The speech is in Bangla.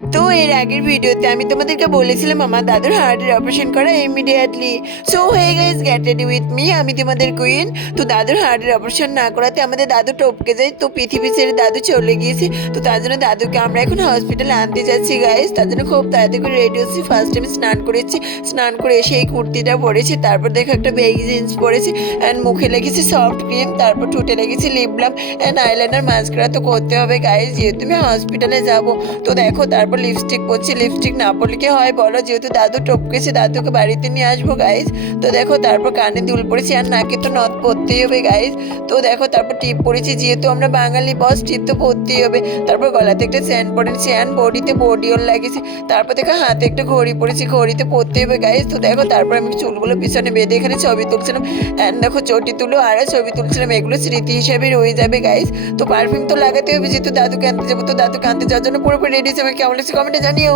তো এর আগের ভিডিওতে আমি তোমাদেরকে বলেছিলাম আমার দাদুর হার্টের অপারেশন করা ইমিডিয়েটলি সো হয়ে guess get ready with me আমি তোমাদের কুইন তো দাদুর হার্টের অপারেশন না করাতে আমাদের দাদু টপকে যায়, তো পৃথিবী ছেড়ে দাদু চলে গিয়েছে। তো তার জন্য দাদুকে আমরা এখন হসপিটালে আনতে যাচ্ছি গাইস তার জন্য খুব তাড়াতাড়ি করে রেডি হচ্ছি। ফার্স্ট টাইম স্নান করেছি, স্নান করে এসে এই কুর্তিটা পরেছি, তারপর দেখো একটা বেগি জিন্স পরেছি অ্যান্ড মুখে লেগেছি সফট ক্রিম তারপর ঠোঁটে লেগেছি lip balm and eyeliner mascara তো করতে হবে গাইস যেহেতু আমি হসপিটালে যাব। তো দেখো, তারপর লিপস্টিক পরছি লিপস্টিক না পরলে কি হয় বলো? যেহেতু দাদু টপকেছে, দাদুকে বাড়িতে নিয়ে আসব গাইস তো দেখো, তারপর কানে দুল পড়েছি আর নাকে তো নথ পরতেই হবে গাইস তো দেখো, তারপর টিপ পরেছি, যেহেতু আমরা বাঙালি বস টিপ তো পরতেই হবে। তারপর গলাতে একটা স্যান পরেছি অ্যান্ড বডিতে বডিওর লাগিয়েছি। তারপর দেখো, হাতে একটা ঘড়ি পরেছি, ঘড়িতে পরতে হবে গাইস তো দেখো, তারপর আমি চুলগুলো পিছনে বেঁধে এখানে ছবি তুলছিলাম। অ্যান্ড দেখো, চটি তুলো আর ছবি তুলছিলাম, এগুলো স্মৃতি হিসাবে রয়ে যাবে গাইস তো পারফিউম তো লাগাতে হবে, যেহেতু দাদুকে আনতে যাব, তো দাদুকে আনতে যাওয়ার জন্য পুরোপুরি রেডি হিসেবে কেমন লাগছে কমেন্টে জানিও